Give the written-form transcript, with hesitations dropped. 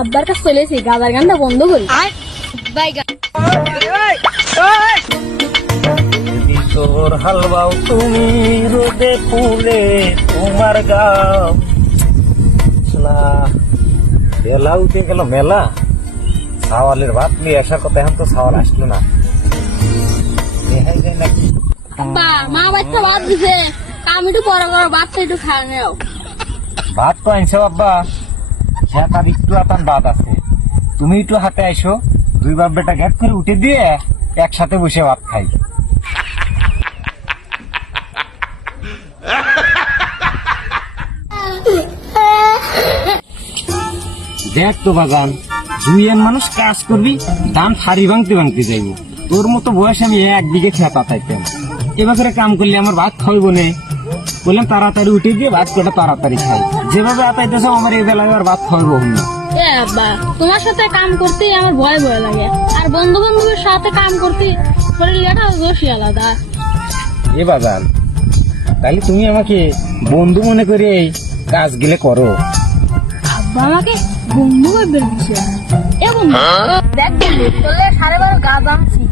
আব্বার কাছে চলেছি, গাবার গানটা বন্ধ করি। তোর হালবাও তুমি রোদে ফুলে তোমার গাও বেলা উঠে গেল মেলা। সাওয়ালের ভাত নিয়ে আসার কথা, এখন তো সাওয়াল আসলো না। দেখাই যায় নাকি মা বাচ্চা ভাত দিছে, আমি একটু পরে করো, বাচ্চা একটু খাওয়া নেও। ভাত তো আনছো আব্বা, খেতার একটু আতান ভাত আছে। তুমি একটু হাতে আইসো, দুই বাপ বেটা গ্যাট করে উঠে দিয়ে একসাথে বসে ভাত খাই। দেখ তো বাগান, দুই মানুষ কাজ করবি, ধান ফাড়ি ভাঙতে ভাঙতে যাইব। তোর মতো বয়স আমি একদিকে খেয়া পাতাইতাম। এভাবে কাম করলে আমার ভাত খাইব নে। বললাম তাড়াতাড়ি উঠে দিয়ে ভাত কটা তাড়াতাড়ি খাই। যেভাবে আতাইতেছ আমার এই বেলায় আর ভাত খাইব না। আব্বা, তোমার সাথে কাম করতে আমার ভয় ভয় লাগে, আর বন্ধু বান্ধবের সাথে কাম করতে শরীরটা বেশি আলাদা। এ বাগান, তাহলে তুমি আমাকে বন্ধু মনে করে এই কাজ গিলে করো। আব্বা আমাকে বন্ধু করে বের দিছে। এবং দেখ বন্ধু, তোলে 12.5 গা দামছি।